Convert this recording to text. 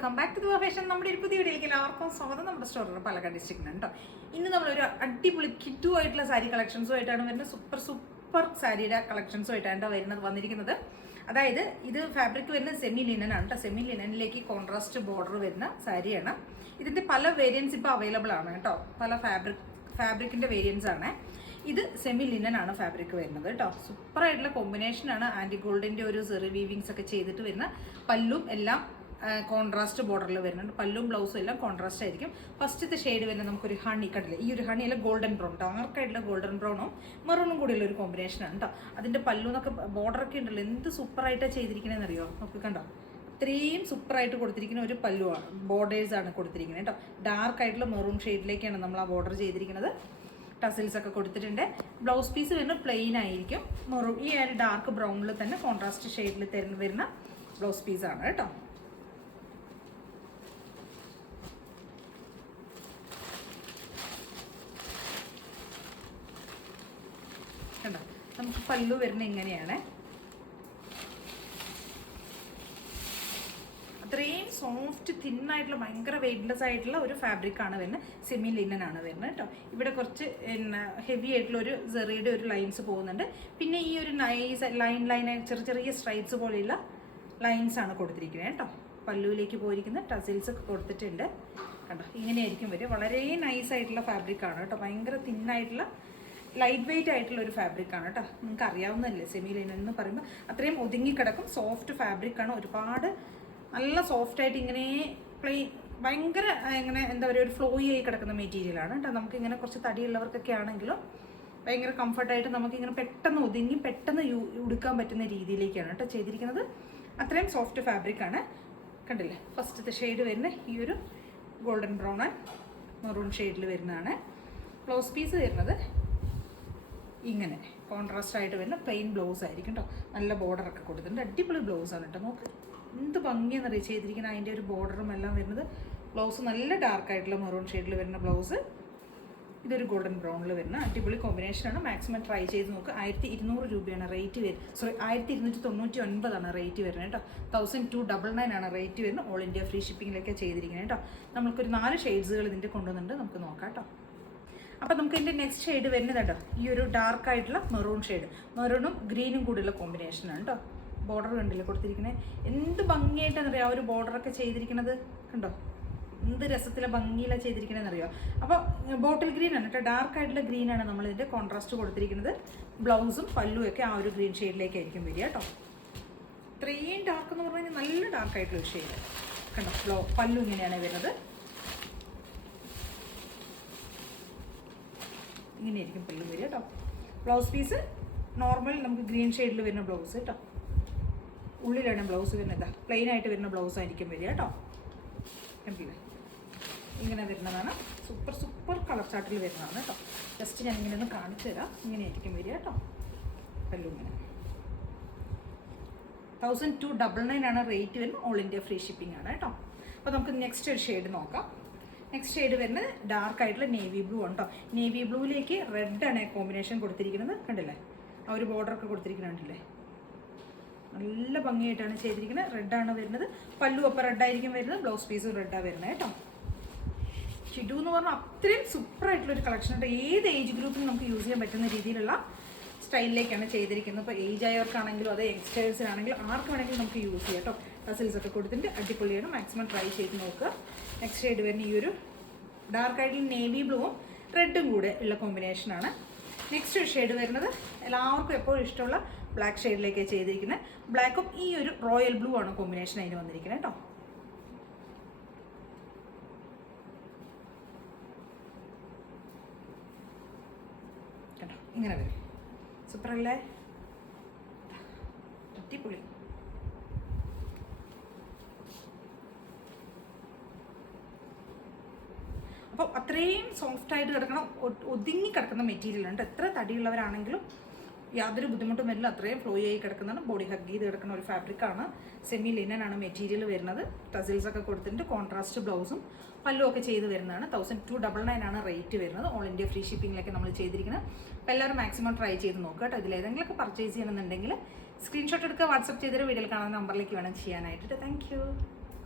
Welcome back to the fashion. നമ്മുടെ ഒരു പുതിയ വീഡിയോയിലേക്ക് എല്ലാവർക്കും സ്വാഗതം. നമ്മുടെ സ്റ്റോറിൽ പാലക്കാട് ഡിസ്ട്രിക്റ്റിലാണ് കേട്ടോ. ഇന്ന് നമ്മളൊരു അടിപൊളി കിറ്റു ആയിട്ടുള്ള സാരി കളക്ഷൻസുമായിട്ടാണ് വരുന്നത്. സൂപ്പർ സാരിയുടെ കളക്ഷൻസുമായിട്ടാണ് വന്നിരിക്കുന്നത്. അതായത് ഇത് ഫാബ്രിക് വരുന്നത് സെമി ലിനൻ ആണ് കേട്ടോ. സെമി ലിനനിലേക്ക് കോൺട്രാസ്റ്റ് ബോർഡർ വരുന്ന സാരിയാണ്. ഇതിൻ്റെ പല വേരിയൻസ് ഇപ്പോൾ അവൈലബിൾ ആണ് കേട്ടോ. പല ഫാബ്രിക്കിൻ്റെ വേരിയൻസ് ആണ്. ഇത് സെമി ലിനൻ ആണ് ഫാബ്രിക് വരുന്നത് കേട്ടോ. സൂപ്പർ ആയിട്ടുള്ള കോമ്പിനേഷനാണ്. ആൻറ്റി ഗോൾഡിൻ്റെ ഒരു സെറി വീവിങ്സ് ഒക്കെ ചെയ്തിട്ട് വരുന്ന പല്ലും എല്ലാം കോൺട്രാസ്റ്റ് ബോർഡറിൽ വരുന്നുണ്ട്. പല്ലും ബ്ലൗസും എല്ലാം കോൺട്രാസ്റ്റ് ആയിരിക്കും. ഫസ്റ്റത്തെ ഷെയ്ഡ് വരുന്നത് നമുക്കൊരു ഹണി കണ്ടില്ല, ഈ ഒരു ഹണി അല്ല ഗോൾഡൻ ബ്രൗൺ ഡാർക്കായിട്ടുള്ള ഗോൾഡൻ ബ്രൗണും മെറൂണും കൂടിയുള്ള ഒരു കോമ്പിനേഷനാണ് കേട്ടോ. അതിൻ്റെ പല്ലുന്നൊക്കെ ബോർഡറൊക്കെ ഉണ്ടല്ലോ, എന്ത് സൂപ്പറായിട്ടാണ് ചെയ്തിരിക്കണേന്ന് അറിയോ? നമുക്ക് കണ്ടോ, അത്രയും സൂപ്പറായിട്ട് കൊടുത്തിരിക്കുന്ന ഒരു പല്ലുവാണ്, ബോർഡേഴ്സാണ് കൊടുത്തിരിക്കുന്നത് കേട്ടോ. ഡാർക്കായിട്ടുള്ള മെറൂൺ ഷെയ്ഡിലേക്കാണ് നമ്മൾ ആ ബോർഡർ ചെയ്തിരിക്കുന്നത്. ടസിൽസ് ഒക്കെ കൊടുത്തിട്ടുണ്ട്. ബ്ലൗസ് പീസ് വരുന്നത് പ്ലെയിൻ ആയിരിക്കും. മെറൂൺ ഈ ഒരു ഡാർക്ക് ബ്രൗണിൽ തന്നെ കോൺട്രാസ്റ്റ് ഷെയ്ഡിൽ വരുന്ന ബ്ലൗസ് പീസാണ് കേട്ടോ. കണ്ടോ, നമുക്ക് പല്ലു വരുന്നത് ഇങ്ങനെയാണ്. അത്രയും സോഫ്റ്റ് തിന്നായിട്ടുള്ള ഭയങ്കര വെയ്റ്റ്ലെസ് ആയിട്ടുള്ള ഒരു ഫാബ്രിക്കാണ് വരുന്നത്. സെമി ലിനൻ ആണ് വരുന്നത് കേട്ടോ. ഇവിടെ കുറച്ച് ഹെവി ആയിട്ടുള്ള ഒരു സെറിയുടെ ഒരു ലൈൻസ് പോകുന്നുണ്ട്. പിന്നെ ഈ ഒരു നൈസ് ലൈൻ ചെറിയ സ്ട്രൈപ്സ് പോലെയുള്ള ലൈൻസ് ആണ് കൊടുത്തിരിക്കുന്നത് കേട്ടോ. പല്ലുവിലേക്ക് പോയിരിക്കുന്ന ടസിൽസ് ഒക്കെ കൊടുത്തിട്ടുണ്ട് കണ്ടോ. ഇങ്ങനെയായിരിക്കും വരും. വളരെ നൈസ് ആയിട്ടുള്ള ഫാബ്രിക്കാണ് കേട്ടോ. ഭയങ്കര തിന്നായിട്ടുള്ള ലൈറ്റ് വെയ്റ്റ് ആയിട്ടുള്ള ഒരു ഫാബ്രിക്കാണ് കേട്ടോ. നിങ്ങൾക്ക് അറിയാവുന്നതല്ലേ സെമി ലിനൻ എന്ന് പറയുമ്പോൾ അത്രയും ഒതുങ്ങിക്കിടക്കും. സോഫ്റ്റ് ഫാബ്രിക്കാണ്. ഒരുപാട് നല്ല സോഫ്റ്റായിട്ട് ഇങ്ങനെ ഭയങ്കര ഇങ്ങനെ എന്താ പറയുക, ഒരു ഫ്ലോയി ആയി കിടക്കുന്ന മെറ്റീരിയലാണ് കേട്ടോ. നമുക്കിങ്ങനെ കുറച്ച് തടിയുള്ളവർക്കൊക്കെ ആണെങ്കിലും ഭയങ്കര കംഫർട്ടായിട്ട് നമുക്കിങ്ങനെ പെട്ടെന്ന് ഒതുങ്ങി പെട്ടെന്ന് ഉടുക്കാൻ പറ്റുന്ന രീതിയിലേക്കാണ് കേട്ടോ ചെയ്തിരിക്കുന്നത്. അത്രയും സോഫ്റ്റ് ഫാബ്രിക്കാണ്. കണ്ടില്ലേ, ഫസ്റ്റത്തെ ഷെയ്ഡ് വരുന്ന ഈ ഒരു ഗോൾഡൻ ബ്രൗൺ ആൻഡ് മെറൂൺ ഷെയ്ഡിൽ വരുന്നതാണ്. ബ്ലൗസ് പീസ് വരുന്നത് ഇങ്ങനെ കോൺട്രാസ്റ്റ് ആയിട്ട് വരുന്ന പ്ലെയിൻ ബ്ലൗസ് ആയിരിക്കും കേട്ടോ. നല്ല ബോർഡറൊക്കെ കൊടുത്തിട്ടുണ്ട്. അടിപൊളി ബ്ലൗസാണ് കേട്ടോ. നോക്ക് എന്ത് ഭംഗിയെന്നറിയാം ചെയ്തിരിക്കുന്നത്. അതിൻ്റെ ഒരു ബോർഡറും എല്ലാം വരുന്നത്. ബ്ലൗസ് നല്ല ഡാർക്കായിട്ടുള്ള മെറൂൺ ഷെയ്ഡിൽ വരുന്ന ബ്ലൗസ്. ഇതൊരു ഗോൾഡൻ ബ്രൗണിൽ വരുന്ന അടിപൊളി കോമ്പിനേഷനാണ്. മാക്സിമം ട്രൈ ചെയ്ത് നോക്കുക. 1200 രൂപയാണ് റേറ്റ് വരുന്നത്. 1299 റേറ്റ് വരുന്നത് കേട്ടോ. 1299 റേറ്റ് വരുന്നത്. ഓൾ ഇന്ത്യ ഫ്രീ ഷിപ്പിങ്ങിലൊക്കെ ചെയ്തിരിക്കുന്നത് കേട്ടോ. നമുക്കൊരു 4 ഷെയ്ഡ്സുകൾ ഇതിൻ്റെ കൊണ്ടുവന്നുണ്ട്. നമുക്ക് നോക്കാം കേട്ടോ. അപ്പോൾ നമുക്ക് ഇതിൻ്റെ നെക്സ്റ്റ് ഷെയ്ഡ് വരുന്നത് കേട്ടോ, ഈ ഒരു ഡാർക്കായിട്ടുള്ള മെറൂൺ ഷെയ്ഡ്. മെറൂണും ഗ്രീനും കൂടിയുള്ള കോമ്പിനേഷനാണ് കേട്ടോ. ബോർഡർ കണ്ടില്ലേ കൊടുത്തിരിക്കുന്നത്, എന്ത് ഭംഗിയായിട്ടാണെന്ന് അറിയാം. ആ ഒരു ബോർഡറൊക്കെ ചെയ്തിരിക്കുന്നത് കണ്ടോ, എന്ത് രസത്തിലെ ഭംഗിയിലാണ് ചെയ്തിരിക്കണമെന്ന് അറിയാം. അപ്പോൾ ബോട്ടിൽ ഗ്രീൻ ആണ് കേട്ടോ. ഡാർക്കായിട്ടുള്ള ഗ്രീനാണ് നമ്മളിതിൻ്റെ കോൺട്രാസ്റ്റ് കൊടുത്തിരിക്കുന്നത്. ബ്ലൗസും പല്ലും ഒക്കെ ആ ഒരു ഗ്രീൻ ഷെയ്ഡിലേക്കായിരിക്കും വരിക കേട്ടോ. ഇത്രയും ഡാർക്ക് എന്ന് പറഞ്ഞു കഴിഞ്ഞാൽ നല്ല ഡാർക്കായിട്ടുള്ള ഒരു ഷെയ്ഡ് കണ്ടോ. പല്ലു ഇങ്ങനെയാണ് വരുന്നത്. ഇങ്ങനെയായിരിക്കും പല്ലു വരിക കേട്ടോ. ബ്ലൗസ് പീസ് നോർമൽ നമുക്ക് ഗ്രീൻ ഷെയ്ഡിൽ വരുന്ന ബ്ലൗസ് കേട്ടോ. ഉള്ളിലാണ് ബ്ലൗസ് വരുന്നത്. പ്ലെയിൻ ആയിട്ട് വരുന്ന ബ്ലൗസ് ആയിരിക്കും വരിക കേട്ടോ. കണ്ടില്ലേ, ഇങ്ങനെ വരുന്നതാണ്. സൂപ്പർ കളർ ചാർട്ടിൽ വരുന്നതാണ് കേട്ടോ. ജസ്റ്റ് ഞാൻ ഇങ്ങനെ ഒന്ന് കാണിച്ചു തരാം. ഇങ്ങനെയായിരിക്കും വരിക കേട്ടോ. പല്ലു ഇങ്ങനെ 1299 റേറ്റ് വരുന്നത്. ഓൾ ഇന്ത്യ ഫ്രീ ഷിപ്പിംഗ് ആണ് കേട്ടോ. അപ്പോൾ നമുക്ക് നെക്സ്റ്റ് ഒരു ഷെയ്ഡ് നോക്കാം. നെക്സ്റ്റ് ഷെയ്ഡ് വരുന്നത് ഡാർക്കായിട്ടുള്ള നേവി ബ്ലൂ ഉണ്ടോ. നേവി ബ്ലൂവിലേക്ക് റെഡാണ് കോമ്പിനേഷൻ കൊടുത്തിരിക്കുന്നത്. കണ്ടില്ലേ, ആ ഒരു ബോർഡറൊക്കെ കൊടുത്തിരിക്കുന്നുണ്ടല്ലേ, നല്ല ഭംഗിയായിട്ടാണ് ചെയ്തിരിക്കുന്നത്. റെഡാണ് വരുന്നത്. പല്ലു അപ്പം റെഡായിരിക്കും വരുന്നത്. ബ്ലൗസ് പീസും റെഡാണ് വരുന്നത് കേട്ടോ. ഷിഡു എന്ന് പറഞ്ഞാൽ അത്രയും സൂപ്പറായിട്ടുള്ളൊരു കളക്ഷൻ കേട്ടോ. ഏത് ഏജ് ഗ്രൂപ്പിനും നമുക്ക് യൂസ് ചെയ്യാൻ പറ്റുന്ന രീതിയിലുള്ള സ്റ്റൈലിലേക്കാണ് ചെയ്തിരിക്കുന്നത്. ഇപ്പോൾ ഏജ് ആയവർക്കാണെങ്കിലും അതേ യങ്സ്റ്റേഴ്സിനാണെങ്കിലും ആർക്ക് വേണമെങ്കിലും നമുക്ക് യൂസ് ചെയ്യാം കേട്ടോ. ടസിൽസ് ഒക്കെ കൊടുത്തിട്ട് അടിപൊളിയാണ്. മാക്സിമം ട്രൈ ചെയ്ത് നോക്കുക. നെക്സ്റ്റ് ഷെയ്ഡ് വരുന്ന ഈ ഒരു ഡാർക്കായിട്ടുള്ള നേവി ബ്ലൂവും റെഡും കൂടെ ഉള്ള കോമ്പിനേഷനാണ്. നെക്സ്റ്റ് ഒരു ഷെയ്ഡ് വരുന്നത് എല്ലാവർക്കും എപ്പോഴും ഇഷ്ടമുള്ള ബ്ലാക്ക് ഷെയ്ഡിലേക്ക് ചെയ്തിരിക്കുന്നത്. ബ്ലാക്കും ഈ ഒരു റോയൽ ബ്ലൂ ആണ് കോമ്പിനേഷൻ അതിന് വന്നിരിക്കുന്നത് കേട്ടോ. കേട്ടോ ഇങ്ങനെ വരും. സൂപ്പറല്ലേ, അടിപൊളി. അപ്പോൾ അത്രയും സോഫ്റ്റായിട്ട് കിടക്കണം, ഒതുങ്ങി കിടക്കുന്ന മെറ്റീരിയലുണ്ട്. എത്ര തടിയുള്ളവരാണെങ്കിലും യാതൊരു ബുദ്ധിമുട്ടും വരില്ല. അത്രയും ഫ്ലോയി ആയി കിടക്കുന്നതാണ്. ബോഡി ഹഗ് ചെയ്ത് കിടക്കുന്ന ഒരു ഫാബ്രിക്കാണ്. സെമി ലിനൻ ആണ് മെറ്റീരിയൽ വരുന്നത്. ടസിൽസ് ഒക്കെ കൊടുത്തിട്ട് കോൺട്രാസ്റ്റ് ബ്ലൗസും പല്ലും ഒക്കെ ചെയ്ത് വരുന്നതാണ്. 1299 റേറ്റ് വരുന്നത്. ഓൾ ഇന്ത്യ ഫ്രീ ഷിപ്പിങ്ങിലൊക്കെ നമ്മൾ ചെയ്തിരിക്കുന്നത്. അപ്പോൾ എല്ലാവരും മാക്സിമം ട്രൈ ചെയ്ത് നോക്കുക കേട്ടോ. ഇതിലേതെങ്കിലുമൊക്കെ പർച്ചേസ് ചെയ്യണമെന്നുണ്ടെങ്കിൽ സ്ക്രീൻഷോട്ട് എടുക്കുക, വാട്സപ്പ് ചെയ്തൊരു വീഡിയോയിൽ കാണുന്ന നമ്പറിലേക്ക് വേണം ചെയ്യാനായിട്ട്. താങ്ക്